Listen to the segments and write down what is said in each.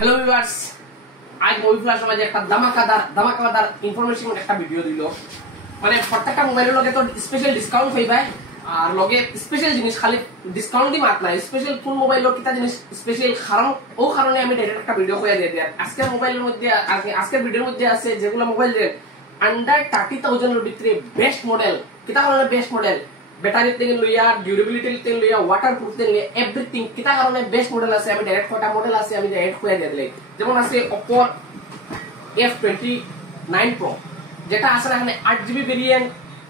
Hello viewers, আজ movie flash আমাদের একটা ধামাকাদার ইনফরমেশন একটা ভিডিও দিল। মানে প্রত্যেকটা মোবাইলের লগে তো স্পেশাল ডিসকাউন্ট হইবাই, আর লগে স্পেশাল জিনিস খালি ডিসকাউন্ট দি মাত নাই, স্পেশাল কোন মোবাইলের কিটা জিনিস স্পেশাল কারণে আমি ডাইরেক্ট একটা ভিডিও কইয়া দিয়ে দিই। আজকের মোবাইলের মধ্যে আজকের ভিডিওর মধ্যে আছে যেগুলো মোবাইল আন্ডার 30,000 এর ভিতরে বেস্ট মডেল। কিটা কারণে বেস্ট মডেল? ব্যাটারি থেকে লইয়া, ডিউরেবিলিটি থেকে লইয়া, ওয়াটারপ্রুফ থেকে লইয়া এভরিথিং কিটা কারণে বেস্ট মডেল আছে। আমি ডাইরেক্ট কয়টা মডেল আছে আমি ডাইরেক্ট কইয়া দিয়ে দিই। যেমন আছে Oppo F29 Pro, যেটা আছে না এখানে 8GB variant,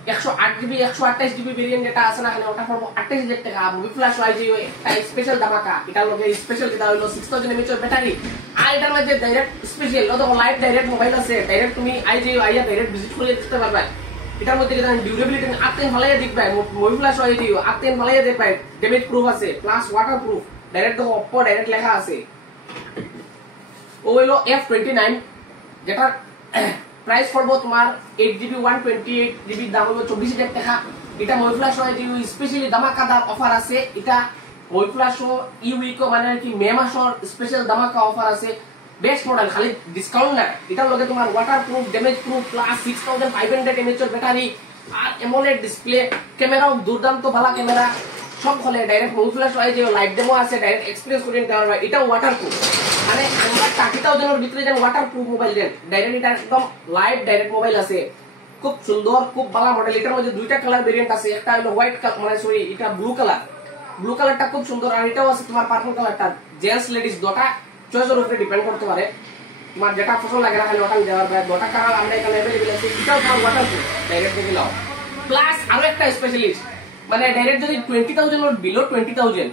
108GB 128GB variant যেটা আছে না এখানে, ওটা পড়বো 28,000 টাকা। মুভি ফ্ল্যাশ ওয়াইজি একটা স্পেশাল ধামাকা। এটা লগে স্পেশাল যেটা হলো 6000 mAh এর ব্যাটারি, আর এটার মধ্যে direct special live direct mobile আছে। ডাইরেক্ট তুমি আইয়া ডাইরেক্ট ভিজিট করে দেখতে পারবে। এটার মধ্যে যেটা ডিউরেবিলিটি আপতেন ভালোই দেখবে, মুভি ফ্ল্যাশ ওয়াইজি আপতেন ভালোই দেখবে, ড্যামেজ প্রুফ আছে প্লাস ওয়াটারপ্রুফ। ডাইরেক্ট দেখো Oppo ডাইরেক্ট লেখা আছে। ও হলো F29, যেটা প্রাইস পড়বো তোমার 8GB 128GB, দাম হলো 24,000 টাকা। এটা মুভি ফ্ল্যাশ ওয়াইজি স্পেশালি ধামাকাদার অফার আছে। এটা মুভি ফ্ল্যাশ ই উইকো মানে কি মে মাসের স্পেশাল ধামাকা অফার আছে। বেস্ট মডেল, খালি ডিসকাউন্ট না, এটার লগে তোমার waterproof, damage proof plus 6500 mAh এর ব্যাটারি, আর এমোলেড ডিসপ্লে, ক্যামেরাও দুর্দান্ত ভালো ক্যামেরা। সব হলে ডাইরেক্ট মুভি ফ্ল্যাশ ওয়াইজি লাইভ ডেমো আছে, ডাইরেক্ট এক্সপেরিয়েন্স করে নিতে পারবে। এটা ওয়াটারপ্রুফ, মানে আমরা 30,000 এর ভিতরে যেন ওয়াটারপ্রুফ মোবাইল দেন। ডাইরেক্ট এটা একদম লাইভ ডাইরেক্ট মোবাইল আছে, খুব সুন্দর, খুব ভালো মডেল। এটার মধ্যে দুইটা কালার ভেরিয়েন্ট আছে, একটা হলো হোয়াইট কালার, মানে সরি এটা ব্লু কালারটা খুব সুন্দর, আর এটাও আছে তোমার পার্পল কালারটা। জেন্টস লেডিস দুটো চয়েসের উপরে ডিপেন্ড করতে পারে, তোমার যেটা পছন্দ লাগে না খালি ওটা দেওয়ার পারে। দুটো কালার আমরা এখানে अवेलेबल আছে। এটাও তোমার ওয়াটারপ্রুফ, ডাইরেক্ট দেখে নাও। প্লাস আরো একটা স্পেশালিস্ট, মানে ডাইরেক্ট যদি 20,000 এর বিলো 20,000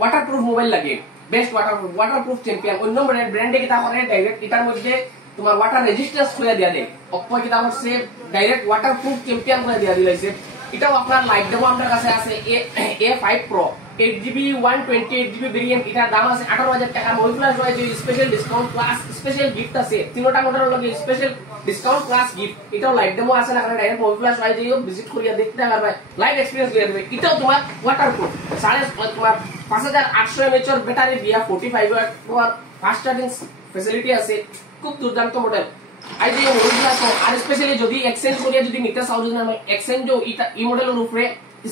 ওয়াটারপ্রুফ মোবাইল লাগে, বেস্ট ওয়াটারপ্রুফ চ্যাম্পিয়ন। অন্য ব্র্যান্ডে কিটা করে ডাইরেক্ট এটার মধ্যে তোমার ওয়াটার রেজিস্ট্যান্স করে দিয়া দেয়। Oppo কিটা করছে ডাইরেক্ট ওয়াটারপ্রুফ চ্যাম্পিয়ন করে দিয়া দিলাইছে। এটাও আপনার লাইভ ডেমো আমাদের কাছে আছে। A5 Pro 8GB 128GB variant, এটার দাম আছে 18,000 টাকা। মুভি ফ্ল্যাশ ওয়াইজি special discount plus special gift আছে। তিনটা মডেলের লগে স্পেশাল ডিসকাউন্ট প্লাস গিফট। এটাও লাইভ ডেমো আছে না, কারণ ডাইরেক্ট মুভি ফ্ল্যাশ ওয়াইজি ভিজিট করিয়া দেখতে পারবে, লাইভ এক্সপেরিয়েন্স করিয়া দেবে। এটাও তোমার ওয়াটারপ্রুফ, তোমার 5800 mAh এর ব্যাটারি দিয়া 45 ওয়াট তোমার ফাস্ট চার্জিং ফ্যাসিলিটি আছে। খুব দুর্দান্ত মডেল। আইজি মুভি ফ্ল্যাশ, আর স্পেশালি যদি এক্সচেঞ্জ করিয়া যদি নিতে চাও, যদি আমি এক্সচেঞ্জও এই মডেলের উপরে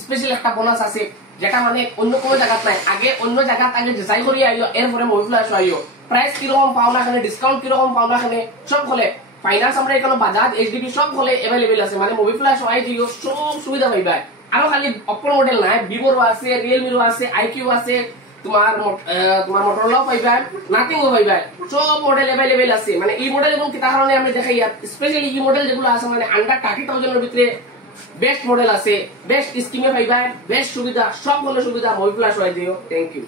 স্পেশাল একটা বোনাস আছে, যেটা মানে অন্য কোনো জায়গাত নাই। আগে অন্য জায়গাত আগে যাচাই করিয়া আইও, এরপরে মুভি ফ্ল্যাশ আইও। প্রাইস কিরকম পাও না এখানে, ডিসকাউন্ট কিরকম পাও না এখানে, সব হলে ফাইন্যান্স আমরা এখানে বাজাজ এইচডিবি সব হলে अवेलेबल আছে। মানে মুভি ফ্ল্যাশ আইজিও সব সুবিধা পাইবা। আরো খালি Oppo মডেল নাই, Vivoর আছে, Realme আছে, IQ আছে, তোমার মোটরোলাও পাইবা, নাথিংও পাইবা, সব মডেল अवेलेबल আছে। মানে এই মডেল এবং কিটা কারণে আমি দেখাই, স্পেশালি এই মডেল যেগুলো আছে মানে আন্ডার 30,000 এর ভিতরে বেস্ট মডেল আছে, বেস্ট স্কিমে পাইবা, বেস্ট সুবিধা, সব হলো সুবিধা মুভি ফ্ল্যাশ আইজিও। Thank you.